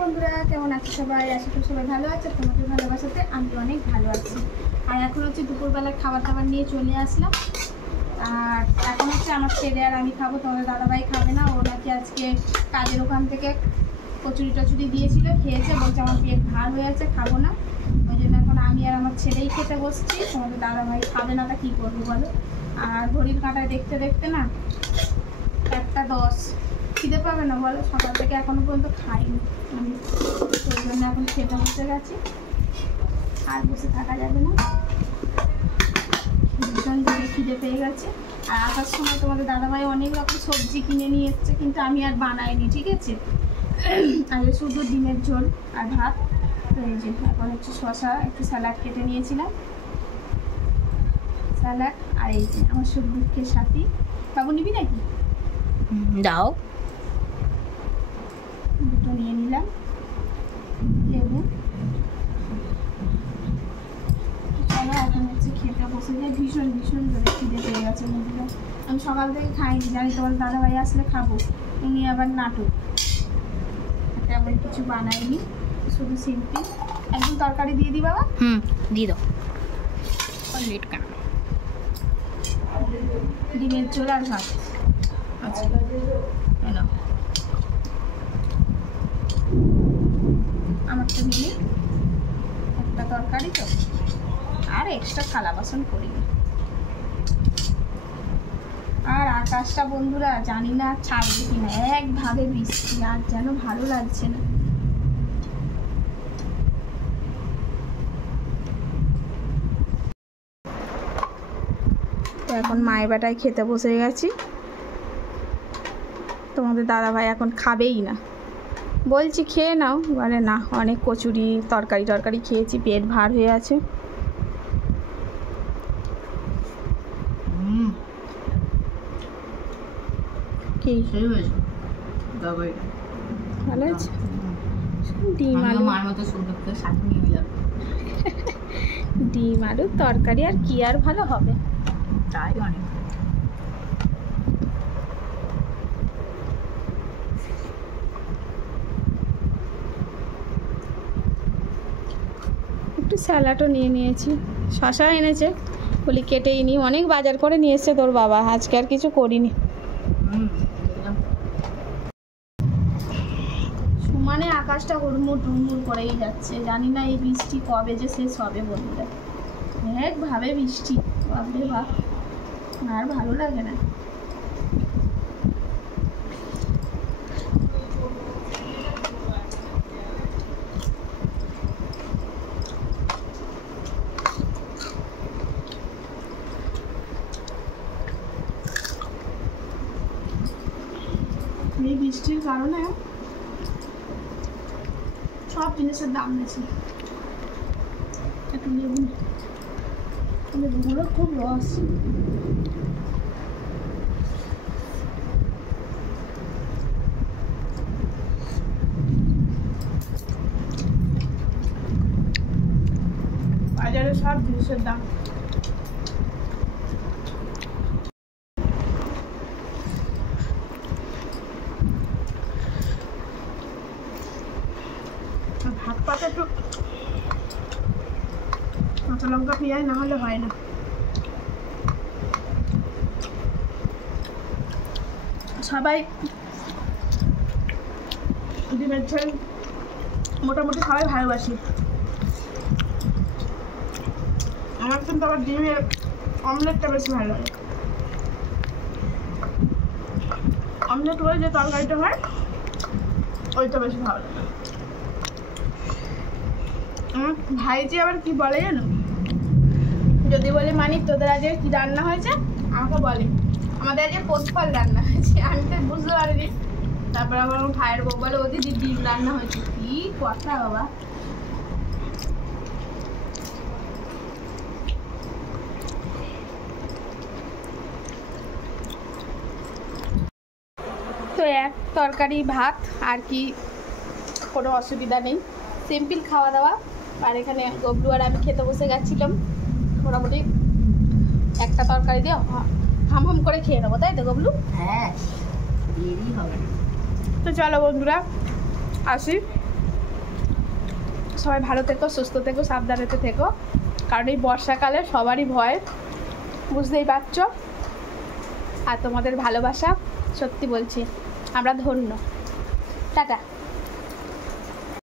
বন্ধুরা, কেমন আছো সবাই? আশা করি সবাই ভালো আছে। তোমাদের ভালোবাসাতে আমি অনেক ভালো আছি। আর এখন হচ্ছে দুপুরবেলার খাবার দাবার নিয়ে চলে আসলাম। আর এখন হচ্ছে আমার ছেলে আর আমি খাবো, তোমাদের দাদাভাই খাবে না। ও নাকি আজকে কাজের ওখান থেকে কচুরি টচুরি দিয়েছিল, খেয়েছে, বলছে আমার পেট ভার হয়ে আছে, খাবো না। ওই জন্য এখন আমি আর আমার ছেলেই খেতে বসছি। তোমাদের দাদাভাই খাবে না, তা কী করবো বলো। আর ঘড়ির কাঁটায় দেখতে দেখতে না 1:10, খিদে পাবে না বলো? সকাল থেকে এখনো পর্যন্ত খাইনি আমি, ওই জন্য এখন খেতে বসে গেছি। আর বসে থাকা যাবে না, ভীষণ জোরে খিদে পেয়ে গেছে। আর আসার সময় তোমাদের দাদাভাই অনেক রকম সবজি কিনে নিয়ে এসছে, কিন্তু আমি আর বানাইনি, ঠিক আছে। আর শুধু ডিমের ঝোল আর ভাত। তো এই যে এখন হচ্ছে শশা, একটু স্যালাড কেটে নিয়েছিলাম, স্যালাড। আর এই যে আমার সুখ দুঃখের সাথী। বাবু নিবি নাকি? দাও, দুটো নিয়ে নিলাম, লেবু। চলো এখন হচ্ছে খেতে বসে যায়। ভীষণ ভীষণ জোরে খিদে পেয়ে গেছে বন্ধুরা। আমি সকাল থেকে খাইনি, জানি তোমার দাদাভাই আসলে খাবো। উনি আবার নাটক, তেমন কিছু বানাইনি, শুধু সিম্পল। একদম তরকারি দিয়ে দিই বাবা। দিয়ে দাও। লেট কেন? ডিমের ঝোল আর ভাত। আচ্ছা না, আমারটা নিয়ে একটা তরকারি তো, আর এক্সট্রা থালা বাসন করিনি। আর আকাশটা বন্ধুরা জানি না ছাড়বে কিনা, একভাবে বৃষ্টি, আর যেন ভালো লাগছে না। তো এখন মায়ের বেটায় খেতে বসে গেছি। তোমাদের দাদাভাই এখন খাবেই না, বলছি খেয়ে নাও, বলে না অনেক কচুরি তরকারি খেয়েছি, পেট ভার হয়ে আছে। কি ভালো আছে? ডিম আলু, ডিম আলু তরকারি, আর কি আর ভালো হবে? তাই অনেক। একটু স্যালাডও নিয়ে নিয়েছি, শশা এনেছে, বলি কেটেই নি। অনেক বাজার করে নিয়ে এসছে তোর বাবা, আজকে আর কিছু করিনি। সমানে আকাশটা হুড়মুড় টুড়মুড় করেই যাচ্ছে, জানি না এই বৃষ্টি কবে যে শেষ হবে বন্ধুরা। একভাবে বৃষ্টি, বাপরে বাপ, আর ভালো লাগে না। এই বৃষ্টির কারণে সব জিনিসের দাম বেশি। একটু লেবুগুলো খুব রস। বাজারে সব জিনিসের দাম। ভাত পাতে একটু কাঁচা লঙ্কা পেঁয়াজ না হলে হয় না। সবাই ডিমের ঝোল মোটামুটি সবাই ভালোবাসি। আমার কিন্তু আবার ডিমের অমলেটটা বেশি ভালো লাগে। অমলেট করে যে তরকারিটা হয় ওইটা বেশি ভালো লাগে। আমার ভাইজি আবার কি বলে জানো, যদি বলে মানিক তোদের আজকে কি রান্না হয়েছে, আমাকে বলে আমাদের আজকে পোস্তফল রান্না হয়েছে। আমি তো বুঝতে পারিনি। তারপর আমার ভাইয়ের বউ বলে ওদের ডিম রান্না হয়েছে। কি কথা বাবা। তো এক তরকারি ভাত, আর কি কোনো অসুবিধা নেই, সিম্পল খাওয়া দাওয়া। আর এখানে গবলু আর আমি খেতে বসে গেছিলাম। মোটামুটি একটা তরকারি দিয়ে হাম হাম করে খেয়ে নেবো, তাই তো গবলু? হ্যাঁ, দেরি হবে। তো চলো বন্ধুরা আসি, সবাই ভালো থেকো, সুস্থ থেকো, সাবধানেতে থেকো, কারণ এই বর্ষাকালে সবারই ভয়, বুঝতেই পারছো। আর তোমাদের ভালোবাসা সত্যি বলছি আমরা ধন্য। টাটা।